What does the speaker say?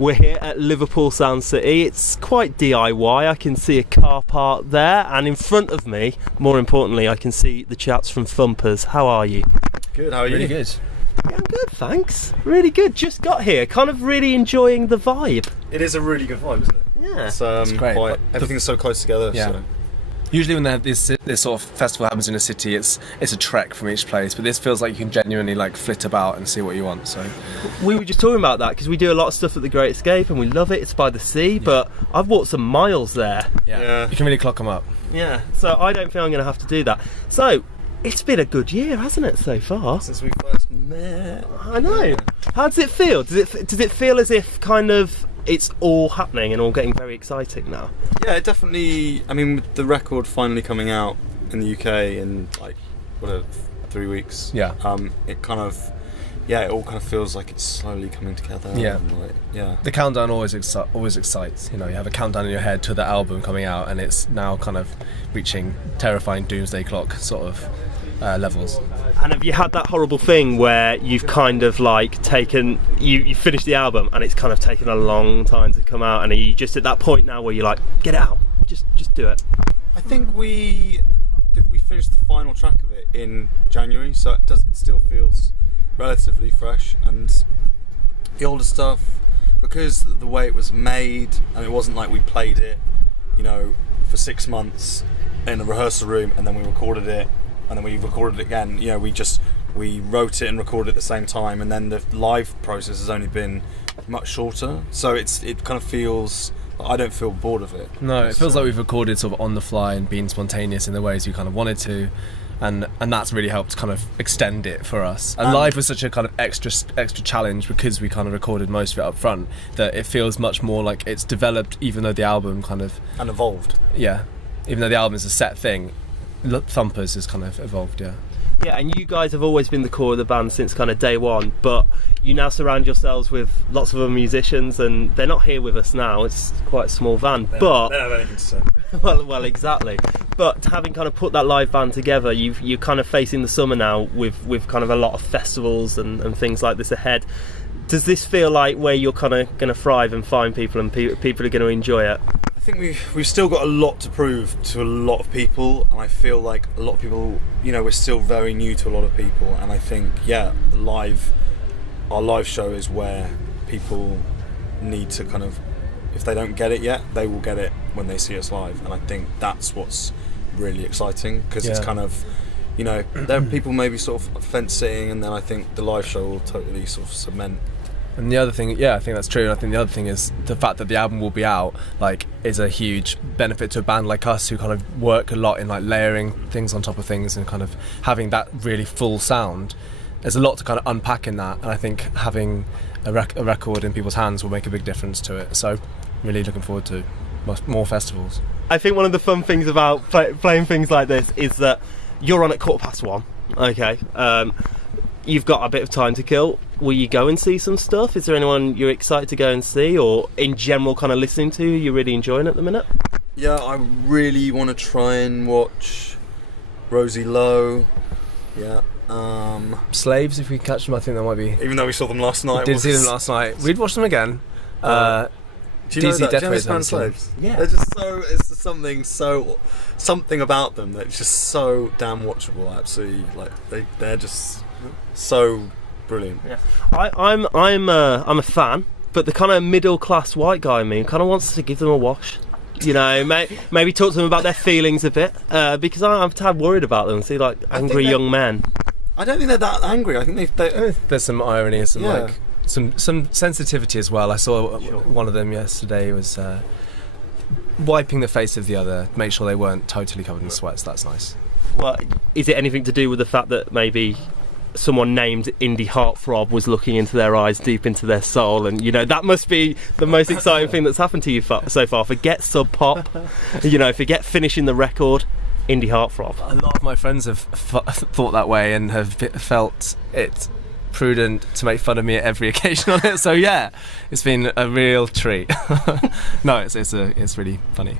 We're here at Liverpool Sound City. It's quite DIY. I can see a car park there, and in front of me, more importantly, I can see the chaps from Thumpers. How are you? Good, how are you? Really good. Yeah, I'm good, thanks. Really good. Just got here, kind of really enjoying the vibe. It is a really good vibe, isn't it? Yeah. It's great. Everything's so close together. Yeah. So. Usually when they have this sort of festival happens in a city, it's a trek from each place, but this feels like you can genuinely like flit about and see what you want. So We were just talking about that because we do a lot of stuff at the Great Escape and we love it. It's by the sea, but I've walked some miles there. Yeah. You can really clock them up. Yeah, so I don't think I'm going to have to do that. So, it's been a good year, hasn't it, so far? Since we first met. I know. Yeah. How does it feel? Does it feel as if kind of it's all happening and all getting very exciting now? Yeah, it definitely. I mean, with the record finally coming out in the UK in like 3 weeks. Yeah. It kind of. Yeah, it all kind of feels like it's slowly coming together. Yeah. And like, yeah. The countdown always excites. You know, you have a countdown in your head to the album coming out, and it's now kind of reaching terrifying doomsday clock sort of levels. And have you had that horrible thing where you've kind of like taken, you finished the album and it's kind of taken a long time to come out, and are you just at that point now where you're like, get it out, just do it? I think we finished the final track of it in January, so it still feels relatively fresh, and the older stuff, because the way it was made, and it wasn't like we played it, you know, for 6 months in a rehearsal room and then we recorded it and then we recorded it again. You know, we wrote it and recorded it at the same time, and then the live process has only been much shorter, so it kind of feels, I don't feel bored of it. No, it feels like we've recorded sort of on the fly and been spontaneous in the ways we kind of wanted to. And that's really helped kind of extend it for us. And live was such a kind of extra challenge because we kind of recorded most of it up front, that it feels much more like it's developed, even though the album kind of... And evolved. Yeah. Even though the album is a set thing, Thumpers has kind of evolved, yeah. Yeah, and you guys have always been the core of the band since kind of day one, but you now surround yourselves with lots of other musicians, and they're not here with us now. It's quite a small van, but They don't have anything to say. well, exactly. But having kind of put that live band together, you're kind of facing the summer now with kind of a lot of festivals and things like this ahead. Does this feel like where you're kind of going to thrive and find people and people are going to enjoy it? I think we've still got a lot to prove to a lot of people, and I feel like a lot of people, you know, we're still very new to a lot of people, and I think, yeah, our live show is where people need to kind of, if they don't get it yet, they will get it when they see us live, and I think that's what's really exciting, because it's kind of, you know, there are people maybe sort of fence sitting, and then I think the live show will totally sort of cement. And the other thing, yeah, I think that's true. And I think the other thing is the fact that the album will be out, like, is a huge benefit to a band like us who kind of work a lot in like layering things on top of things and kind of having that really full sound. There's a lot to kind of unpack in that, and I think having a record in people's hands will make a big difference to it. So, really looking forward to more festivals. I think one of the fun things about playing things like this is that you're on at 1:15. Okay, you've got a bit of time to kill. Will you go and see some stuff? Is there anyone you're excited to go and see, or in general kind of listening to, you're really enjoying at the minute? Yeah, I really want to try and watch Rosie Lowe. Yeah. Slaves, if we catch them, I think that might be... Even though we saw them last night. We did see them last night. We'd watch them again. Do you know DC that? Do you know this band Slaves? Yeah. They're just it's just something about them that's just so damn watchable. Absolutely, like they're just so brilliant. Yeah. I'm a fan, but the kind of middle class white guy in me kind of wants to give them a wash. You know, maybe talk to them about their feelings a bit, because I'm tad worried about them. See, like angry young men. I don't think they're that angry. I think there's some irony, some yeah. like some sensitivity as well. I saw one of them yesterday was wiping the face of the other, make sure they weren't totally covered in sweats. That's nice. Well, is it anything to do with the fact that maybe someone named Indie Heartthrob was looking into their eyes, deep into their soul, and you know that must be the most exciting thing that's happened to you so far? Forget Sub Pop, you know, forget finishing the record. Indie Heartthrob. A lot of my friends have thought that way and have felt it prudent to make fun of me at every occasion on it. So yeah, it's been a real treat. No, it's really funny.